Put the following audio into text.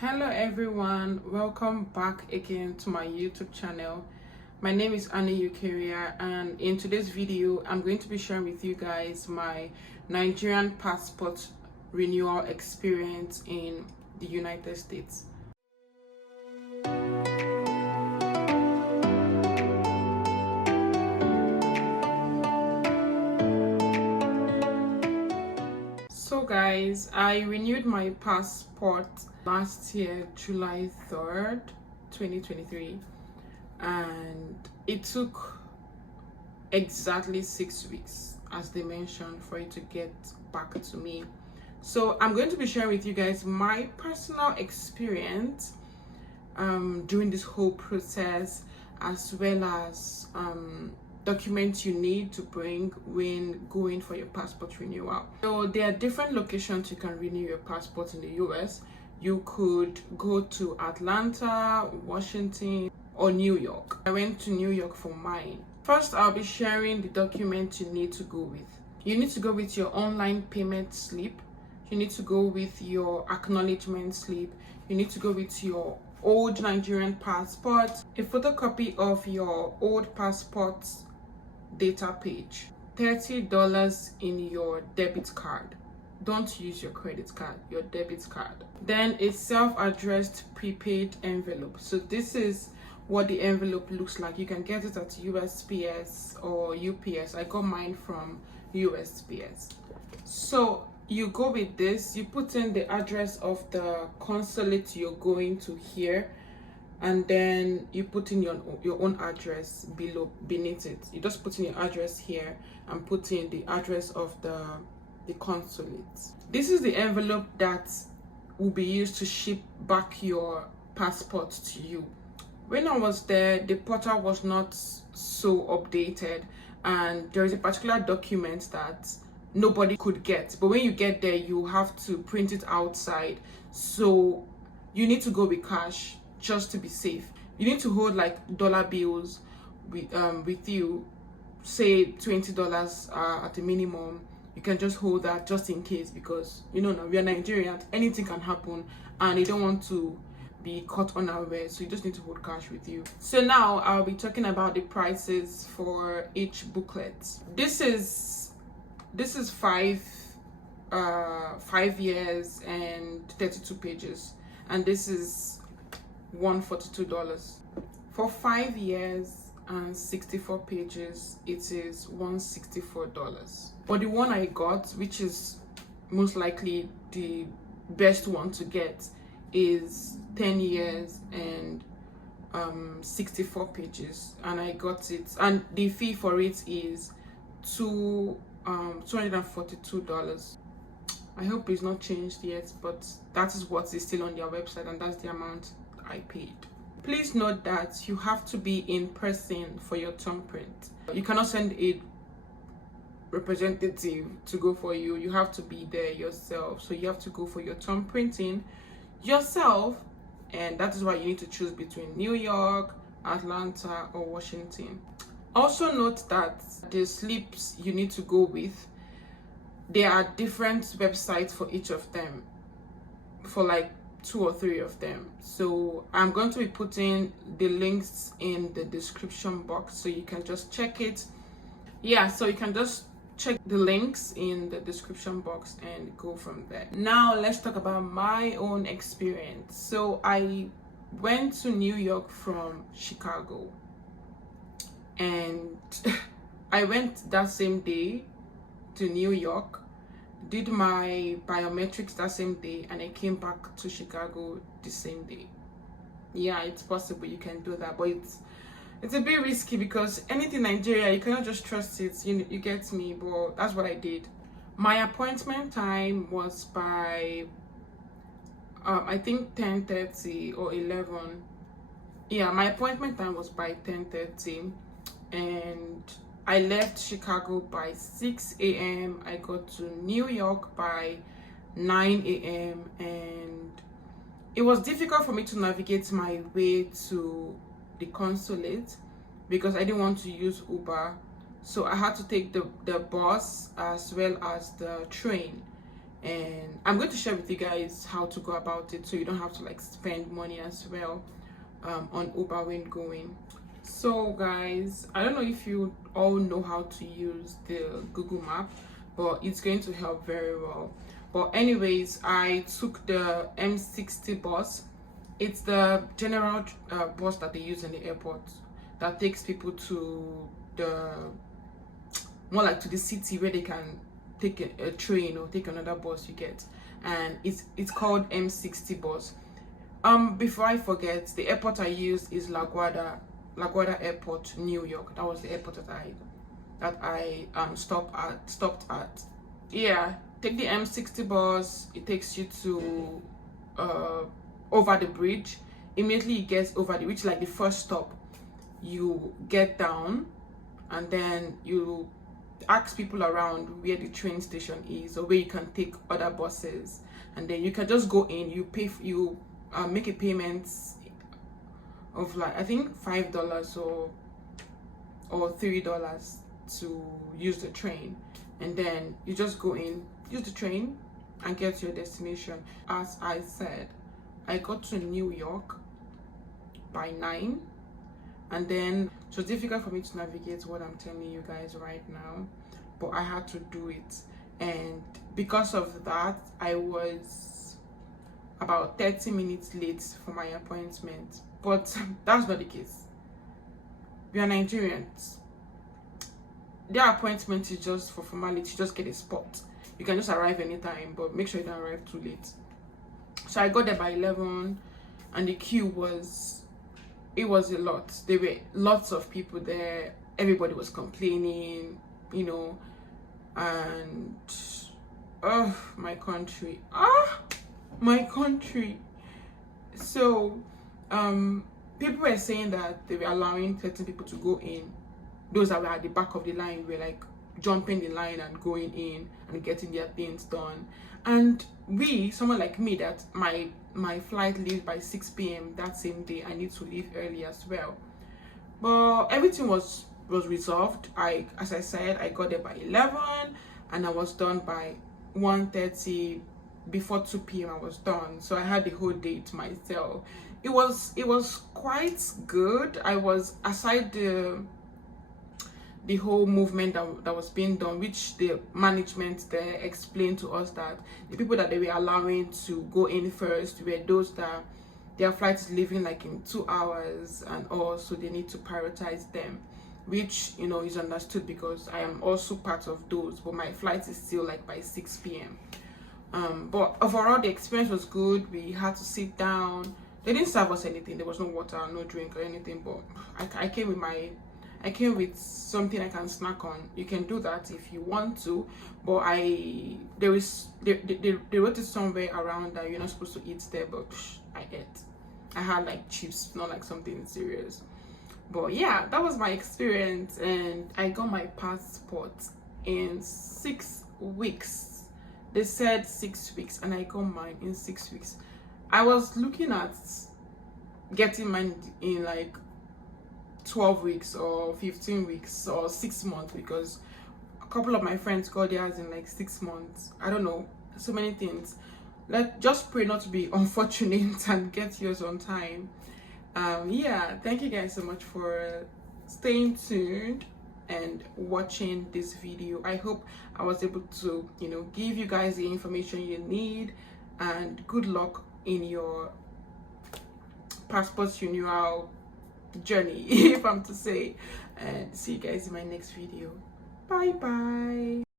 Hello everyone, welcome back again to my YouTube channel. My name is Annie Eukaria, and in today's video I'm going to be sharing with you guys my Nigerian passport renewal experience in the United States. So guys, I renewed my passport last year, July 3rd, 2023, and it took exactly 6 weeks, as they mentioned, for it to get back to me. So I'm going to be sharing with you guys my personal experience during this whole process, as well as documents you need to bring when going for your passport renewal. So there are different locations you can renew your passport in the US. You could go to Atlanta, Washington, or New York. I went to New York for mine. First, I'll be sharing the documents you need to go with. You need to go with your online payment slip. You need to go with your acknowledgement slip. You need to go with your old Nigerian passport, a photocopy of your old passport data page, $30 in your debit card. Don't use your credit card, your debit card. Then a self-addressed prepaid envelope. So this is what the envelope looks like. You can get it at USPS or UPS. I got mine from USPS. So you go with this, you put in the address of the consulate you're going to here, and then you put in your own address beneath it. You just put in your address here and put in the address of the consulate. This is the envelope that will be used to ship back your passport to you. When I was there, the portal was not so updated, and there is a particular document that nobody could get, but when you get there you have to print it outside, so you need to go with cash just to be safe. You need to hold like dollar bills with you, say $20 at a minimum. You can just hold that just in case, because you know, now we are Nigerian, anything can happen and you don't want to be caught unaware, so you just need to hold cash with you. So now I'll be talking about the prices for each booklet. This is 5 years and 32 pages, and this is $142. For 5 years and 64 pages, it is $164. But the one I got, which is most likely the best one to get, is 10 years and 64 pages, and I got it, and the fee for it is $242. I hope it's not changed yet, but that is what is still on their website, and that's the amount I paid. Please note that you have to be in person for your thumbprint. You cannot send a representative to go for you. You have to be there yourself, so you have to go for your thumbprinting yourself, and that is why you need to choose between New York, Atlanta, or Washington. Also note that the slips you need to go with, there are different websites for each of them, for like 2 or 3 of them. So I'm going to be putting the links in the description box, so you can just check it. Yeah, so you can just check the links in the description box and go from there. Now let's talk about my own experience. So I went to New York from Chicago, and I went that same day to New York, did my biometrics that same day, and I came back to Chicago the same day. Yeah, it's possible you can do that, but it's a bit risky, because anything Nigeria, you cannot just trust it. You get me? But that's what I did. My appointment time was by I think 10:30 or 11. Yeah, my appointment time was by 10:30, and I left Chicago by 6 a.m. I got to New York by 9 a.m. and it was difficult for me to navigate my way to the consulate because I didn't want to use Uber. So I had to take the bus as well as the train. and I'm going to share with you guys how to go about it so you don't have to like spend money as well on Uber when going. So guys, I don't know if you all know how to use the Google map, but it's going to help very well. But anyways, I took the M60 bus. It's the general bus that they use in the airport that takes people to the more like to the city where they can take a train or take another bus you get, and it's called M60 bus. Before I forget, the airport I used is LaGuardia Airport, New York. That was the airport that I stopped at. Yeah, take the M60 bus. It takes you to over the bridge. Immediately it gets over the bridge, like the first stop, you get down, and then you ask people around where the train station is or where you can take other buses, and then you can just go in. You pay, you make a payment of like I think $5 or $3 to use the train, and then you just go in, use the train, and get to your destination. As I said, I got to New York by 9, and then it was difficult for me to navigate what I'm telling you guys right now, but I had to do it, and because of that I was about 30 minutes late for my appointment. But that's not the case. We are Nigerians. Their appointment is just for formality. Just get a spot. You can just arrive anytime, but make sure you don't arrive too late. So I got there by 11, and the queue was a lot. There were lots of people there. Everybody was complaining, you know, and my country. So people were saying that they were allowing certain people to go in. Those that were at the back of the line were like jumping the line and going in and getting their things done. And someone like me, that my flight leaves by 6 p.m. that same day, I need to leave early as well. But everything was resolved. As I said, I got there by 11, and I was done by 1:30. Before 2 p.m. I was done, so I had the whole day to myself. It was quite good. I was, aside the whole movement that was being done, which the management there explained to us that the people that they were allowing to go in first were those that their flight is leaving like in 2 hours, and also they need to prioritize them, which, you know, is understood because I am also part of those, but my flight is still like by 6 p.m. But overall the experience was good. We had to sit down. They didn't serve us anything. There was no water, no drink or anything, but I came with something I can snack on. You can do that if you want to, but they wrote it somewhere around that you're not supposed to eat there, but I ate. I had like chips, not like something serious. But yeah, that was my experience, and I got my passport in 6 weeks. They said 6 weeks, and I got mine in 6 weeks. I was looking at getting mine in like 12 weeks or 15 weeks or 6 months, because a couple of my friends got theirs in like 6 months. I don't know, so many things. Just pray not to be unfortunate and get yours on time. Yeah, thank you guys so much for staying tuned and watching this video. I hope I was able to, you know, give you guys the information you need, and good luck in your passport renewal journey, if I'm to say, and see you guys in my next video. Bye bye.